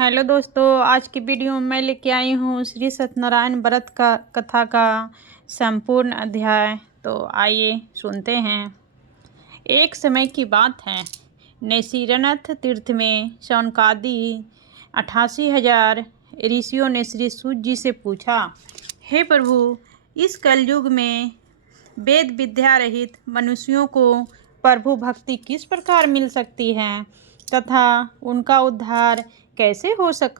Hello दोस्तों, आज की वीडियो में मैं लेके आई हूँ श्री सत्यनारायण व्रत का कथा का संपूर्ण अध्याय। तो आइए सुनते हैं। एक समय की बात है, नैसीरनाथ तीर्थ में शौनकादि 88,000 ऋषियों ने श्री सूत जी से पूछा, हे प्रभु, इस कलयुग में वेद विद्या रहित मनुष्यों को प्रभु भक्ति किस प्रकार मिल सकती है तथा उनका उद्धार कैसे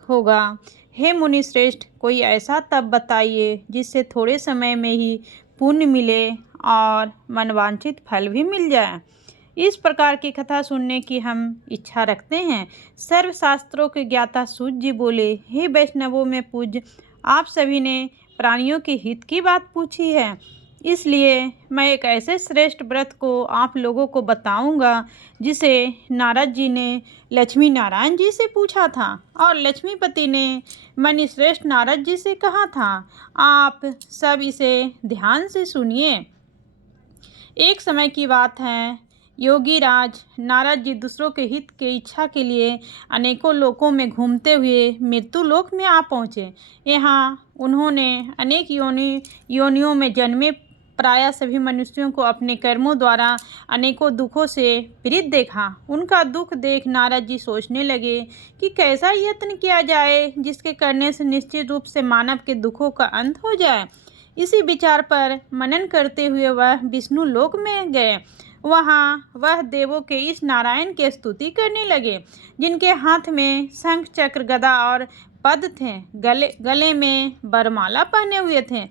होगा। हे मुनि श्रेष्ठ, कोई ऐसा तप बताइए जिससे थोड़े समय में ही पुण्य मिले और मनवांछित फल भी मिल जाए। इस प्रकार की कथा सुनने की हम इच्छा रखते हैं। सर्वशास्त्रों के ज्ञाता सूत जी बोले, हे वैष्णवों में पूज्य, आप सभी ने प्राणियों के हित की बात पूछी है, इसलिए मैं एक ऐसे श्रेष्ठ व्रत को आप लोगों को बताऊंगा जिसे नारद जी ने लक्ष्मी नारायण जी से पूछा था और लक्ष्मीपति ने मणि श्रेष्ठ नारद जी से कहा था। आप सब इसे ध्यान से सुनिए। एक समय की बात है, योगी राज नारद जी दूसरों के हित के इच्छा के लिए अनेकों लोकों में घूमते हुए मृत्यु लोक में आ पहुँचे। यहाँ उन्होंने अनेक योनियों में जन्मे प्रायः सभी मनुष्यों को अपने कर्मों द्वारा अनेकों दुखों से पीड़ित देखा। उनका दुख देख नारद जी सोचने लगे कि कैसा यत्न किया जाए जिसके करने से निश्चित रूप से मानव के दुखों का अंत हो जाए। इसी विचार पर मनन करते हुए वह विष्णु लोक में गए। वहाँ वह देवों के इस नारायण की स्तुति करने लगे, जिनके हाथ में शंख चक्र गदा और पद थे, गले में वरमाला पहने हुए थे।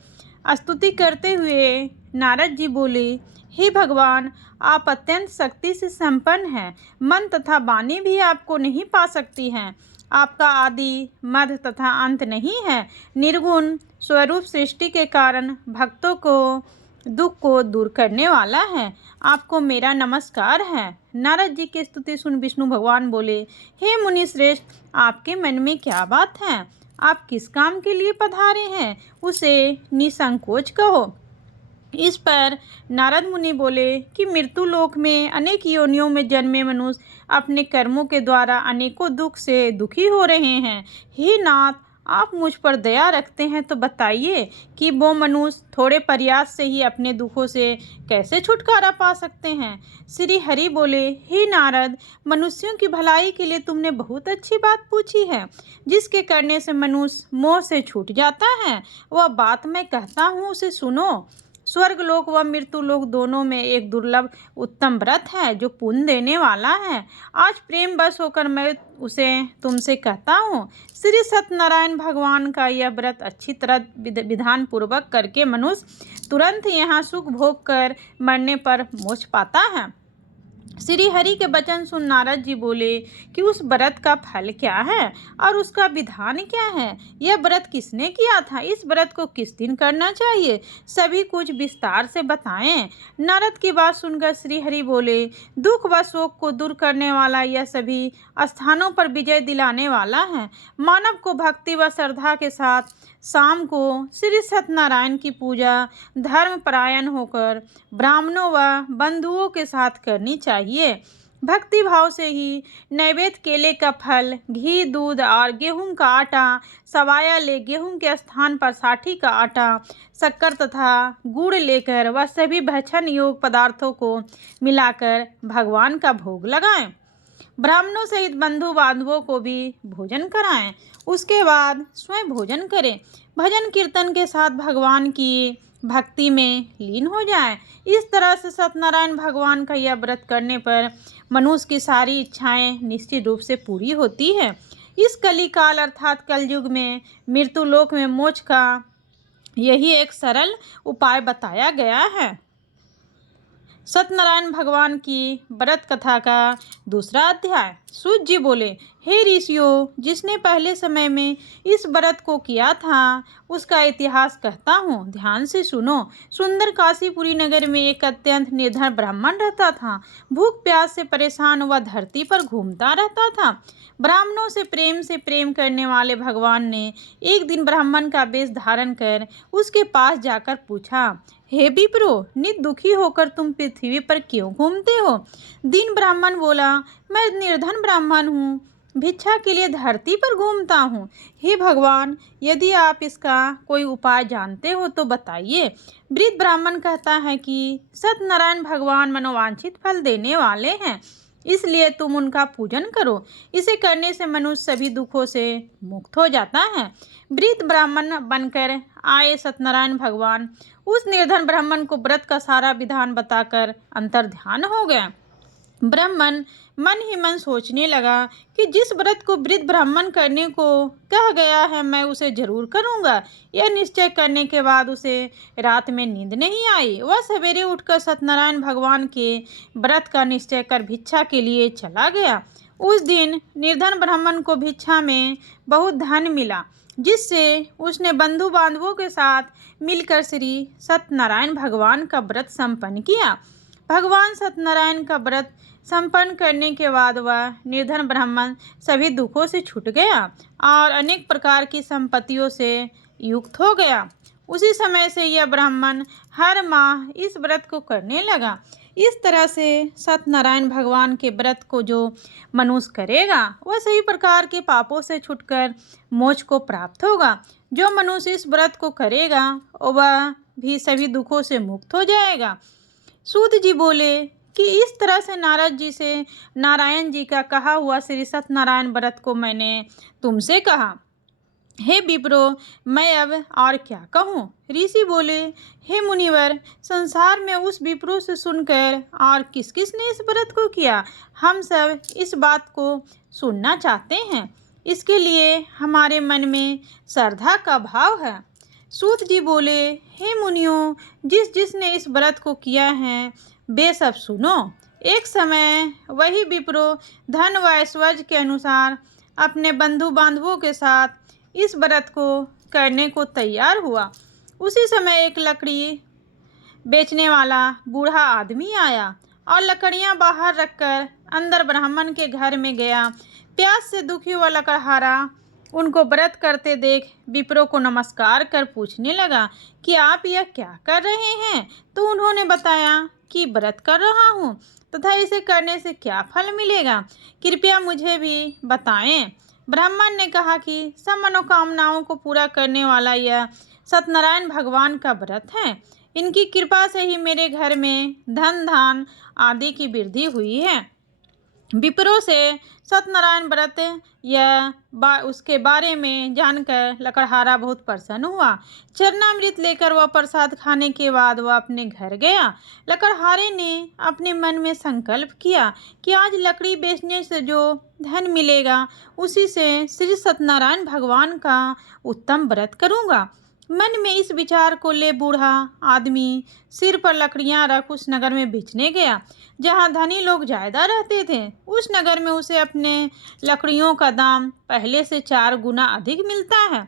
स्तुति करते हुए नारद जी बोले, हे भगवान, आप अत्यंत शक्ति से संपन्न हैं, मन तथा वाणी भी आपको नहीं पा सकती हैं। आपका आदि मध्य तथा अंत नहीं है। निर्गुण स्वरूप सृष्टि के कारण भक्तों को दुख को दूर करने वाला है। आपको मेरा नमस्कार है। नारद जी की स्तुति सुन विष्णु भगवान बोले, हे मुनि श्रेष्ठ, आपके मन में क्या बात है? आप किस काम के लिए पधारे हैं, उसे निसंकोच कहो। इस पर नारद मुनि बोले कि मृत्यु लोक में अनेक योनियों में जन्मे मनुष्य अपने कर्मों के द्वारा अनेकों दुख से दुखी हो रहे हैं। हे नाथ, आप मुझ पर दया रखते हैं तो बताइए कि वो मनुष्य थोड़े प्रयास से ही अपने दुखों से कैसे छुटकारा पा सकते हैं। श्री हरि बोले, हे नारद, मनुष्यों की भलाई के लिए तुमने बहुत अच्छी बात पूछी है। जिसके करने से मनुष्य मोह से छूट जाता है, वह बात मैं कहता हूँ उसे सुनो। स्वर्ग लोक व मृत्यु लोक दोनों में एक दुर्लभ उत्तम व्रत है जो पुण्य देने वाला है। आज प्रेम बस होकर मैं उसे तुमसे कहता हूँ। श्री सत्यनारायण भगवान का यह व्रत अच्छी तरह विधान पूर्वक करके मनुष्य तुरंत यहाँ सुख भोग कर मरने पर मोक्ष पाता है। श्री हरि के वचन सुन नारद जी बोले कि उस व्रत का फल क्या है और उसका विधान क्या है। यह व्रत किसने किया था? इस व्रत को किस दिन करना चाहिए? सभी कुछ विस्तार से बताएं। नारद की बात सुनकर श्री हरि बोले, दुख व शोक को दूर करने वाला यह सभी स्थानों पर विजय दिलाने वाला है। मानव को भक्ति व श्रद्धा के साथ शाम को श्री सत्यनारायण की पूजा धर्मपरायण होकर ब्राह्मणों व बंधुओं के साथ करनी चाहिए। भक्ति भाव से ही नैवेद्य केले का फल, घी, दूध और गेहूं का आटा सवाया ले गेहूं के स्थान पर साठी का आटा, शक्कर तथा गुड़ लेकर वह सभी भक्षण योग्य पदार्थों को मिलाकर भगवान का भोग लगाएं। ब्राह्मणों सहित बंधु बांधवों को भी भोजन कराएं। उसके बाद स्वयं भोजन करें। भजन कीर्तन के साथ भगवान की भक्ति में लीन हो जाएं। इस तरह से सत्यनारायण भगवान का यह व्रत करने पर मनुष्य की सारी इच्छाएं निश्चित रूप से पूरी होती है। इस कलिकाल अर्थात कलयुग में मृत्यु लोक में मोक्ष का यही एक सरल उपाय बताया गया है। सत्यनारायण भगवान की व्रत कथा का दूसरा अध्याय। सूत जी बोले, हे ऋषियों, जिसने पहले समय में इस व्रत को किया था उसका इतिहास कहता हूँ, ध्यान से सुनो। सुंदर काशीपुरी नगर में एक अत्यंत निर्धन ब्राह्मण रहता था। भूख प्यास से परेशान हुआ धरती पर घूमता रहता था। ब्राह्मणों से प्रेम करने वाले भगवान ने एक दिन ब्राह्मण का वेश धारण कर उसके पास जाकर पूछा, हे विप्रो, नित दुखी होकर तुम पृथ्वी पर क्यों घूमते हो? दीन ब्राह्मण बोला, मैं निर्धन ब्राह्मण हूँ, भिक्षा के लिए धरती पर घूमता हूँ। हे भगवान, यदि आप इसका कोई उपाय जानते हो तो बताइए। वृद्ध ब्राह्मण कहता है कि सत्यनारायण भगवान मनोवांछित फल देने वाले हैं, इसलिए तुम उनका पूजन करो। इसे करने से मनुष्य सभी दुखों से मुक्त हो जाता है। वृद्ध ब्राह्मण बनकर आए सत्यनारायण भगवान उस निर्धन ब्राह्मण को व्रत का सारा विधान बताकर अंतर ध्यान हो गए। ब्राह्मण मन ही मन सोचने लगा कि जिस व्रत को वृद्ध ब्राह्मण करने को कहा गया है मैं उसे जरूर करूंगा। यह निश्चय करने के बाद उसे रात में नींद नहीं आई। वह सवेरे उठकर सत्यनारायण भगवान के व्रत का निश्चय कर भिक्षा के लिए चला गया। उस दिन निर्धन ब्राह्मण को भिक्षा में बहुत धन मिला, जिससे उसने बंधु बांधवों के साथ मिलकर श्री सत्यनारायण भगवान का व्रत संपन्न किया। भगवान सत्यनारायण का व्रत संपन्न करने के बाद वह निर्धन ब्राह्मण सभी दुखों से छूट गया और अनेक प्रकार की संपत्तियों से युक्त हो गया। उसी समय से यह ब्राह्मण हर माह इस व्रत को करने लगा। इस तरह से सत्यनारायण भगवान के व्रत को जो मनुष्य करेगा वह सभी प्रकार के पापों से छूटकर मोक्ष को प्राप्त होगा। जो मनुष्य इस व्रत को करेगा वह भी सभी दुखों से मुक्त हो जाएगा। सूत जी बोले कि इस तरह से नारद जी से नारायण जी का कहा हुआ श्री सत्यनारायण व्रत को मैंने तुमसे कहा। हे विप्रो, मैं अब और क्या कहूँ। ऋषि बोले, हे मुनिवर, संसार में उस विप्रो से सुनकर और किस किस ने इस व्रत को किया, हम सब इस बात को सुनना चाहते हैं। इसके लिए हमारे मन में श्रद्धा का भाव है। सूत जी बोले, हे मुनियों, जिस जिसने इस व्रत को किया है वे सब सुनो। एक समय वही विप्रो धन व ऐश्वर्य के अनुसार अपने बंधु बांधवों के साथ इस व्रत को करने को तैयार हुआ। उसी समय एक लकड़ी बेचने वाला बूढ़ा आदमी आया और लकड़ियां बाहर रखकर अंदर ब्राह्मण के घर में गया। प्यास से दुखी हुआ लकड़हारा उनको व्रत करते देख विप्रो को नमस्कार कर पूछने लगा कि आप यह क्या कर रहे हैं। तो उन्होंने बताया कि व्रत कर रहा हूँ तथा इसे करने से क्या फल मिलेगा, कृपया मुझे भी बताएं। ब्राह्मण ने कहा कि सब मनोकामनाओं को पूरा करने वाला यह सत्यनारायण भगवान का व्रत है। इनकी कृपा से ही मेरे घर में धन धान आदि की वृद्धि हुई है। विप्रो से सत्यनारायण व्रत उसके बारे में जानकर लकड़हारा बहुत प्रसन्न हुआ। चरणामृत लेकर वह प्रसाद खाने के बाद वह अपने घर गया। लकड़हारे ने अपने मन में संकल्प किया कि आज लकड़ी बेचने से जो धन मिलेगा उसी से श्री सत्यनारायण भगवान का उत्तम व्रत करूँगा। मन में इस विचार को ले बूढ़ा आदमी सिर पर लकड़ियां रख उस नगर में बेचने गया जहां धनी लोग ज्यादा रहते थे। उस नगर में उसे अपने लकड़ियों का दाम पहले से 4 गुना अधिक मिलता है।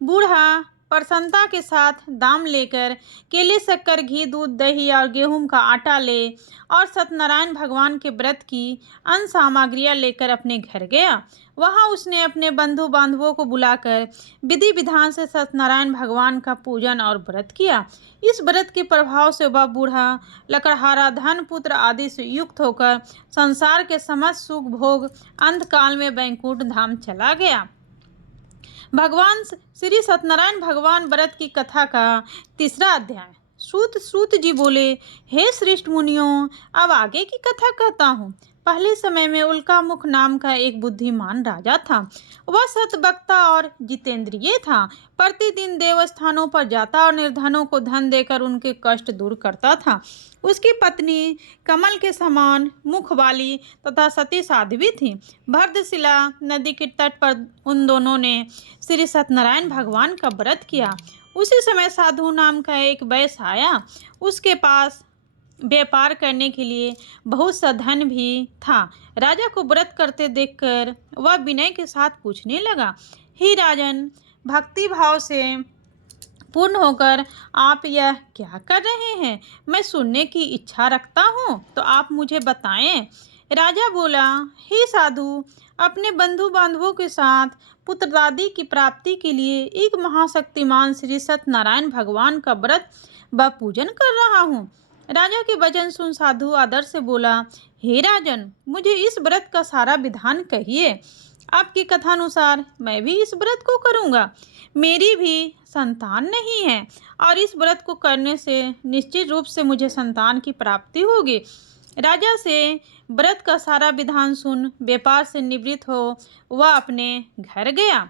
बूढ़ा प्रसन्नता के साथ दाम लेकर केले, शक्कर, घी, दूध, दही और गेहूं का आटा ले और सत्यनारायण भगवान के व्रत की अन्य सामग्रियां लेकर अपने घर गया। वहां उसने अपने बंधु बांधवों को बुलाकर विधि विधान से सत्यनारायण भगवान का पूजन और व्रत किया। इस व्रत के प्रभाव से वह बूढ़ा लकड़हारा धन पुत्र आदि से युक्त होकर संसार के समस्त सुख भोग अंतकाल में वैकुंठ धाम चला गया। भगवान श्री सत्यनारायण भगवान व्रत की कथा का 3रा अध्याय। सूत जी बोले, हे श्रेष्ठ मुनियों, अब आगे की कथा कहता हूँ। पहले समय में उल्कामुख नाम का एक बुद्धिमान राजा था। वह सतवक्ता और जितेंद्रिय था। प्रतिदिन देवस्थानों पर जाता और निर्धनों को धन देकर उनके कष्ट दूर करता था। उसकी पत्नी कमल के समान मुख वाली तथा सती साध्वी थी। भरतशिला नदी के तट पर उन दोनों ने श्री सत्यनारायण भगवान का व्रत किया। उसी समय साधु नाम का एक वैश्य आया। उसके पास व्यापार करने के लिए बहुत सा धन भी था। राजा को व्रत करते देखकर वह विनय के साथ पूछने लगा, हे राजन, भक्ति भाव से पूर्ण होकर आप यह क्या कर रहे हैं? मैं सुनने की इच्छा रखता हूँ, तो आप मुझे बताएं। राजा बोला, हे साधु, अपने बंधु बांधवों के साथ पुत्रदादी की प्राप्ति के लिए एक महाशक्तिमान श्री सत्यनारायण भगवान का व्रत व पूजन कर रहा हूँ। राजा के वचन सुन साधु आदर से बोला, हे राजन, मुझे इस व्रत का सारा विधान कहिए। आपकी कथानुसार मैं भी इस व्रत को करूँगा। मेरी भी संतान नहीं है और इस व्रत को करने से निश्चित रूप से मुझे संतान की प्राप्ति होगी। राजा से व्रत का सारा विधान सुन व्यापार से निवृत्त हो वह अपने घर गया।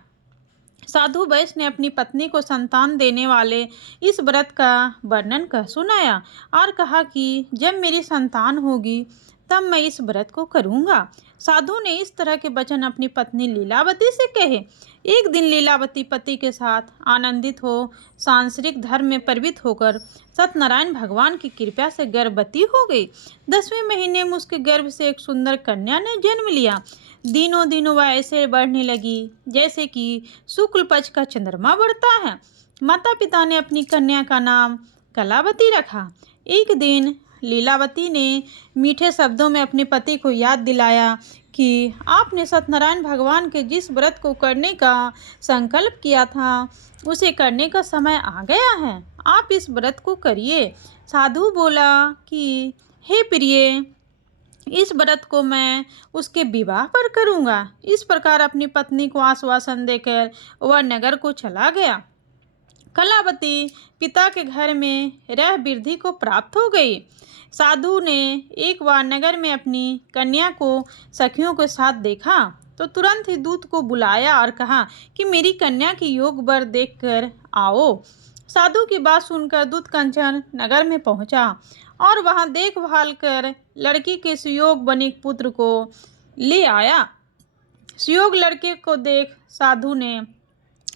साधु वैश्य ने अपनी पत्नी को संतान देने वाले इस व्रत का वर्णन कर सुनाया और कहा कि जब मेरी संतान होगी तब मैं इस व्रत को करूँगा। साधु ने इस तरह के वचन अपनी पत्नी लीलावती से कहे। एक दिन लीलावती पति के साथ आनंदित हो सांसारिक धर्म में प्रवृत्त होकर सत्यनारायण भगवान की कृपा से गर्भवती हो गई। 10वें महीने में उसके गर्भ से एक सुंदर कन्या ने जन्म लिया। दिनों दिनों वह ऐसे बढ़ने लगी जैसे कि शुक्ल पक्ष का चंद्रमा बढ़ता है। माता पिता ने अपनी कन्या का नाम कलावती रखा। एक दिन लीलावती ने मीठे शब्दों में अपने पति को याद दिलाया कि आपने सत्यनारायण भगवान के जिस व्रत को करने का संकल्प किया था उसे करने का समय आ गया है। आप इस व्रत को करिए। साधु बोला कि हे प्रिय, इस व्रत को मैं उसके विवाह पर करूँगा। इस प्रकार अपनी पत्नी को आश्वासन देकर वह नगर को चला गया। कलावती पिता के घर में रह वृद्धि को प्राप्त हो गई। साधु ने एक बार नगर में अपनी कन्या को सखियों के साथ देखा तो तुरंत ही दूत को बुलाया और कहा कि मेरी कन्या की योग वर देखकर आओ। साधु की बात सुनकर दूत कंचन नगर में पहुंचा और वहां देखभाल कर लड़की के सुयोग बनिक पुत्र को ले आया। सुयोग लड़के को देख साधु ने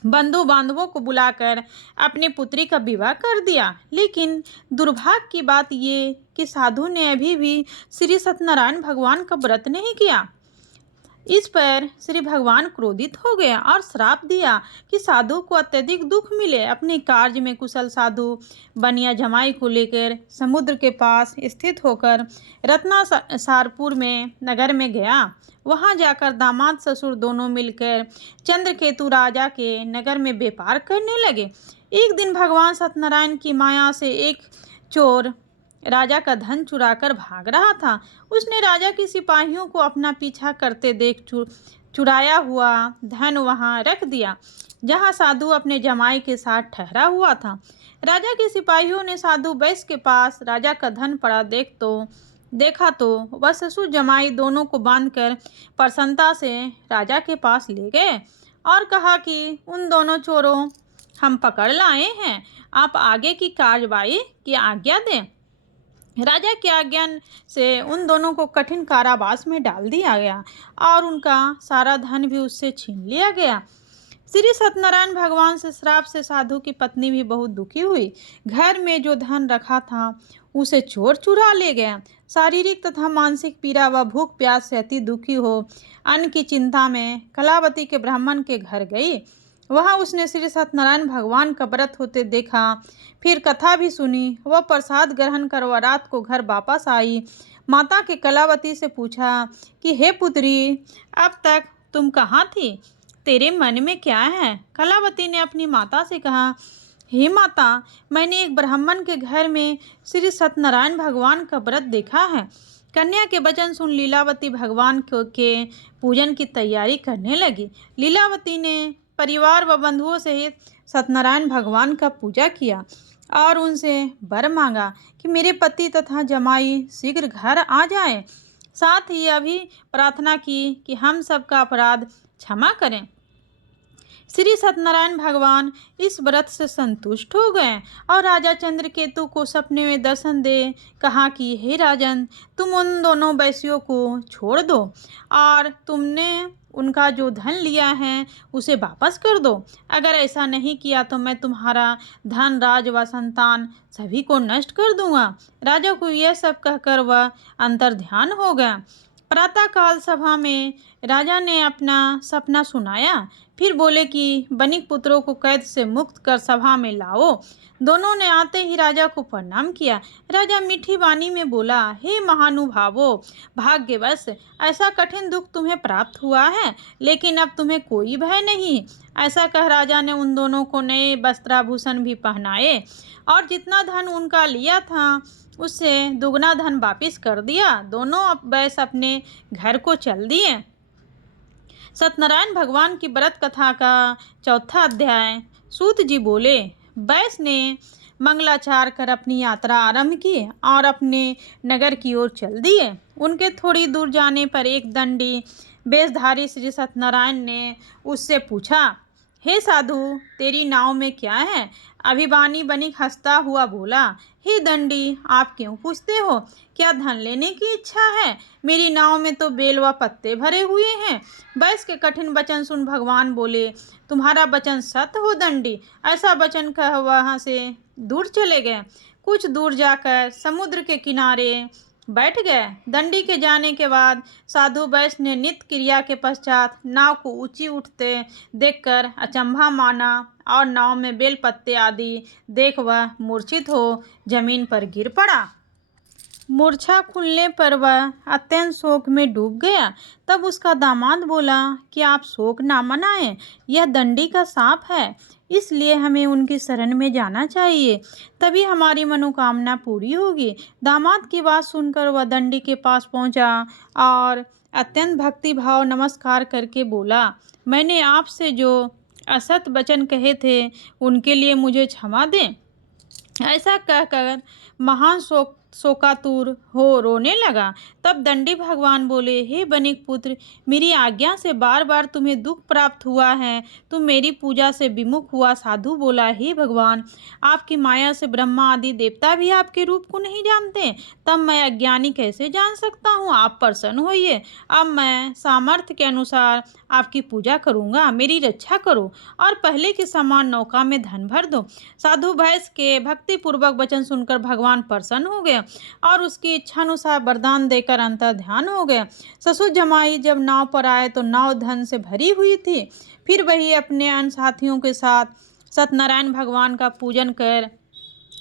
बंधु बांधवों को बुलाकर अपनी पुत्री का विवाह कर दिया। लेकिन दुर्भाग्य की बात ये कि साधु ने अभी भी श्री सत्यनारायण भगवान का व्रत नहीं किया। इस पर श्री भगवान क्रोधित हो गए और श्राप दिया कि साधु को अत्यधिक दुख मिले। अपने कार्य में कुशल साधु बनिया जमाई को लेकर समुद्र के पास स्थित होकर रत्नासारपुर में नगर में गया। वहां जाकर दामाद ससुर दोनों मिलकर चंद्रकेतु राजा के नगर में व्यापार करने लगे। एक दिन भगवान सत्यनारायण की माया से एक चोर राजा का धन चुराकर भाग रहा था। उसने राजा के सिपाहियों को अपना पीछा करते देख चुराया हुआ धन वहां रख दिया जहां साधु अपने जमाई के साथ ठहरा हुआ था। राजा के सिपाहियों ने साधु वैश्य के पास राजा का धन पड़ा देखा तो वह ससुर जमाई दोनों को बांधकर प्रसन्नता से राजा के पास ले गए और कहा कि उन दोनों चोरों हम पकड़ लाए हैं, आप आगे की कार्रवाई की आज्ञा दें। राजा की आज्ञा से उन दोनों को कठिन कारावास में डाल दिया गया और उनका सारा धन भी उससे छीन लिया गया। श्री सत्यनारायण भगवान से श्राप से साधु की पत्नी भी बहुत दुखी हुई। घर में जो धन रखा था उसे चोर चुरा ले गया। शारीरिक तथा मानसिक पीड़ा व भूख प्यास से अति दुखी हो अन्न की चिंता में कलावती के ब्राह्मण के घर गई। वहां उसने श्री सत्यनारायण भगवान का व्रत होते देखा, फिर कथा भी सुनी। वह प्रसाद ग्रहण कर वह रात को घर वापस आई। माता के कलावती से पूछा कि हे पुत्री, अब तक तुम कहाँ थी? तेरे मन में क्या है? कलावती ने अपनी माता से कहा, हे माता, मैंने एक ब्राह्मण के घर में श्री सत्यनारायण भगवान का व्रत देखा है। कन्या के वचन सुन लीलावती भगवान के पूजन की तैयारी करने लगी। लीलावती ने परिवार व बंधुओं सहित सत्यनारायण भगवान का पूजा किया और उनसे वर मांगा कि मेरे पति तथा जमाई शीघ्र घर आ जाएं। साथ ही यह भी प्रार्थना की कि हम सबका अपराध क्षमा करें। श्री सत्यनारायण भगवान इस व्रत से संतुष्ट हो गए और राजा चंद्रकेतु को सपने में दर्शन दे कहा कि हे राजन, तुम उन दोनों वैश्यों को छोड़ दो और तुमने उनका जो धन लिया है उसे वापस कर दो। अगर ऐसा नहीं किया तो मैं तुम्हारा धन, राज व संतान सभी को नष्ट कर दूंगा। राजा को यह सब कहकर वह अंतर्ध्यान हो गया। प्रातःकाल सभा में राजा ने अपना सपना सुनाया। फिर बोले कि बनिक पुत्रों को कैद से मुक्त कर सभा में लाओ। दोनों ने आते ही राजा को प्रणाम किया। राजा मीठी वाणी में बोला, हे महानुभावों, भाग्यवश ऐसा कठिन दुख तुम्हें प्राप्त हुआ है, लेकिन अब तुम्हें कोई भय नहीं। ऐसा कह राजा ने उन दोनों को नए वस्त्राभूषण भी पहनाए और जितना धन उनका लिया था उससे दुगना धन वापिस कर दिया। दोनों अब वैश्य अपने घर को चल दिए। सत्यनारायण भगवान की व्रत कथा का चौथा अध्याय। सूत जी बोले, बैस ने मंगलाचार कर अपनी यात्रा आरंभ की और अपने नगर की ओर चल दिए। उनके थोड़ी दूर जाने पर एक दंडी वेशधारी श्री सत्यनारायण ने उससे पूछा, हे साधु, तेरी नाव में क्या है? अभिमानी बनिक हंसता हुआ बोला, हे दंडी, आप क्यों पूछते हो? क्या धन लेने की इच्छा है? मेरी नाव में तो बेल व पत्ते भरे हुए हैं। बैस के कठिन वचन सुन भगवान बोले, तुम्हारा वचन सत्य हो दंडी। ऐसा वचन कह वहां से दूर चले गए। कुछ दूर जाकर समुद्र के किनारे बैठ गए। दंडी के जाने के बाद साधु बैस ने नित्य क्रिया के पश्चात नाव को ऊंची उठते देखकर अचंभा माना और नाव में बेल पत्ते आदि देख वह मूर्छित हो जमीन पर गिर पड़ा। मूर्छा खुलने पर वह अत्यंत शोक में डूब गया। तब उसका दामाद बोला कि आप शोक ना मनाएं, यह दंडी का शाप है, इसलिए हमें उनकी शरण में जाना चाहिए, तभी हमारी मनोकामना पूरी होगी। दामाद की बात सुनकर वह दंडी के पास पहुंचा और अत्यंत भक्ति भाव नमस्कार करके बोला, मैंने आपसे जो असत वचन कहे थे उनके लिए मुझे क्षमा दें। ऐसा कहकर महान शोकातुर हो रोने लगा। तब दंडी भगवान बोले, हे बनिक पुत्र, मेरी आज्ञा से बार बार तुम्हें दुख प्राप्त हुआ है, तुम मेरी पूजा से विमुख हुआ। साधु बोला, हे भगवान, आपकी माया से ब्रह्मा आदि देवता भी आपके रूप को नहीं जानते, तब मैं अज्ञानी कैसे जान सकता हूँ? आप प्रसन्न होइए, अब मैं सामर्थ्य के अनुसार आपकी पूजा करूँगा, मेरी रक्षा करो और पहले के समान नौका में धन भर दो। साधु भैंस के भक्तिपूर्वक वचन सुनकर भगवान प्रसन्न हो गए और उसकी इच्छानुसार वरदान देकर अंतर ध्यान हो गए। ससुर जमाई जब नाव पर आए तो नाव धन से भरी हुई थी। फिर वही अपने अन्य साथियों के साथ सत्यनारायण भगवान का पूजन कर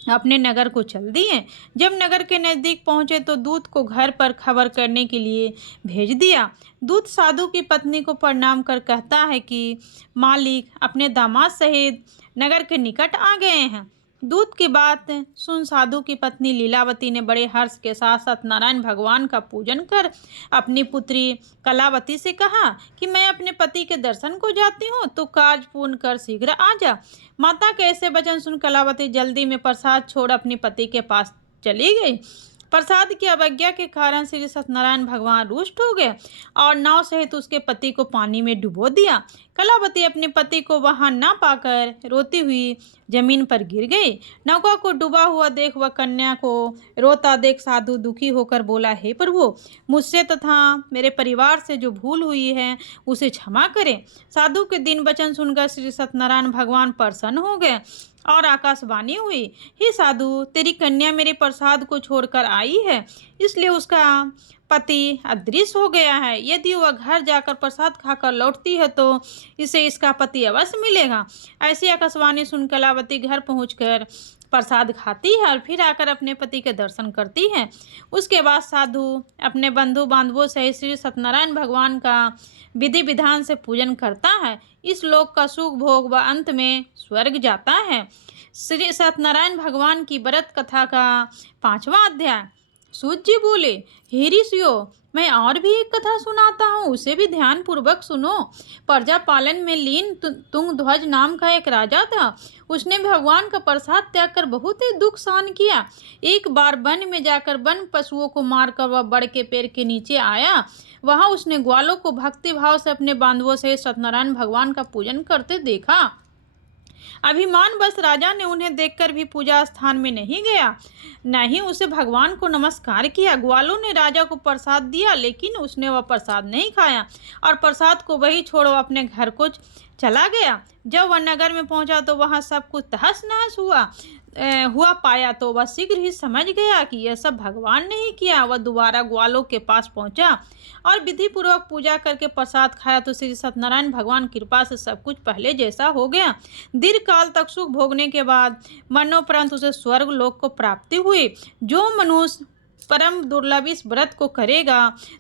अपने नगर को चल दिए। जब नगर के नज़दीक पहुंचे तो दूत को घर पर खबर करने के लिए भेज दिया। दूत साधु की पत्नी को प्रणाम कर कहता है कि मालिक अपने दामाद सहित नगर के निकट आ गए हैं। दूत की बात सुन साधु की पत्नी लीलावती ने बड़े हर्ष के साथ सत्यनारायण भगवान का पूजन कर अपनी पुत्री कलावती से कहा कि मैं अपने पति के दर्शन को जाती हूँ, तो कार्य पूर्ण कर शीघ्र आ जा। माता के ऐसे वचन सुन कलावती जल्दी में प्रसाद छोड़ अपने पति के पास चली गई। प्रसाद की अवज्ञा के कारण श्री सत्यनारायण भगवान रुष्ट हो गए और नाव सहित उसके पति को पानी में डुबो दिया। कलावती अपने पति को वहां न पाकर रोती हुई जमीन पर गिर गई। नौका को डूबा हुआ देख वह कन्या को रोता देख साधु दुखी होकर बोला, हे प्रभु, मुझसे तथा मेरे परिवार से जो भूल हुई है उसे क्षमा करें। साधु के दिन वचन सुनकर श्री सत्यनारायण भगवान प्रसन्न हो गए और आकाशवाणी हुई, हे साधु, तेरी कन्या मेरे प्रसाद को छोड़कर आई है, इसलिए उसका पति अदृश्य हो गया है। यदि वह घर जाकर प्रसाद खाकर लौटती है तो इसे इसका पति अवश्य मिलेगा। ऐसी आकाशवाणी सुन कलावती घर पहुंचकर प्रसाद खाती है और फिर आकर अपने पति के दर्शन करती है। उसके बाद साधु अपने बंधु बांधवों सहित श्री सत्यनारायण भगवान का विधि विधान से पूजन करता है। इस लोक का सुख भोग व अंत में स्वर्ग जाता है। श्री सत्यनारायण भगवान की व्रत कथा का 5वां अध्याय। सूत जी बोले, हे ऋषियों, मैं और भी एक कथा सुनाता हूँ, उसे भी ध्यान पूर्वक सुनो। प्रजा पालन में लीन तुंगध्वज नाम का एक राजा था। उसने भगवान का प्रसाद त्याग कर बहुत ही दुख सहन किया। एक बार वन में जाकर वन पशुओं को मारकर वह बड़ के पेड़ के नीचे आया। वहां उसने ग्वालों को भक्ति भाव से अपने बांधवों से सत्यनारायण भगवान का पूजन करते देखा। अभिमान बस राजा ने उन्हें देखकर भी पूजा स्थान में नहीं गया, न ही उसे भगवान को नमस्कार किया। ग्वालों ने राजा को प्रसाद दिया, लेकिन उसने वह प्रसाद नहीं खाया और प्रसाद को वही छोड़ अपने घर को चला गया। जब वह नगर में पहुंचा तो वहां सब कुछ तहस नहस हुआ पाया तो वह शीघ्र ही समझ गया कि यह सब भगवान ने ही किया। वह दोबारा ग्वालों के पास पहुंचा और विधि पूर्वक पूजा करके प्रसाद खाया तो श्री सत्यनारायण भगवान कृपा से सब कुछ पहले जैसा हो गया। दीर्घ काल तक सुख भोगने के बाद मरणोपरांत उसे स्वर्ग लोक को प्राप्ति हुई। जो मनुष्य परम दुर्लभ इस व्रत को करेगा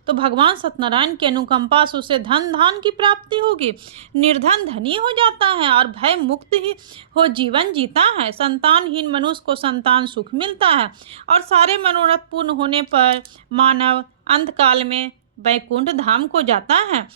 तो भगवान सत्यनारायण की अनुकंपा से उसे धन धान की प्राप्ति होगी। निर्धन धनी हो जाता है और भय मुक्त ही हो जीवन जीता है। संतानहीन मनुष्य को संतान सुख मिलता है और सारे मनोरथ पूर्ण होने पर मानव अंतकाल में वैकुंठ धाम को जाता है।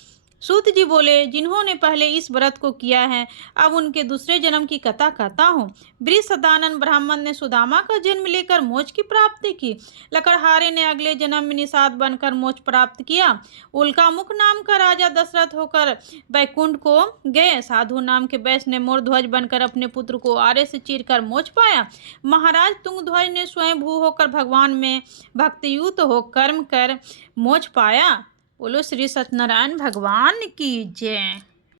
सूत जी बोले, जिन्होंने पहले इस व्रत को किया है, अब उनके दूसरे जन्म की कथा कहता हूँ। वृषदानन ब्राह्मण ने सुदामा का जन्म लेकर मोक्ष की प्राप्ति की। लकड़हारे ने अगले जन्म में निषाद बनकर मोक्ष प्राप्त किया। उल्कामुख नाम का राजा दशरथ होकर बैकुंठ को गए। साधु नाम के वैश्य ने मोरध्वज बनकर अपने पुत्र को आरे से चीरकर मोक्ष पाया। महाराज तुंगध्वज ने स्वयं भू होकर भगवान में भक्तियुक्त हो कर्म कर मोक्ष पाया। बोलो श्री सत्यनारायण भगवान की जय।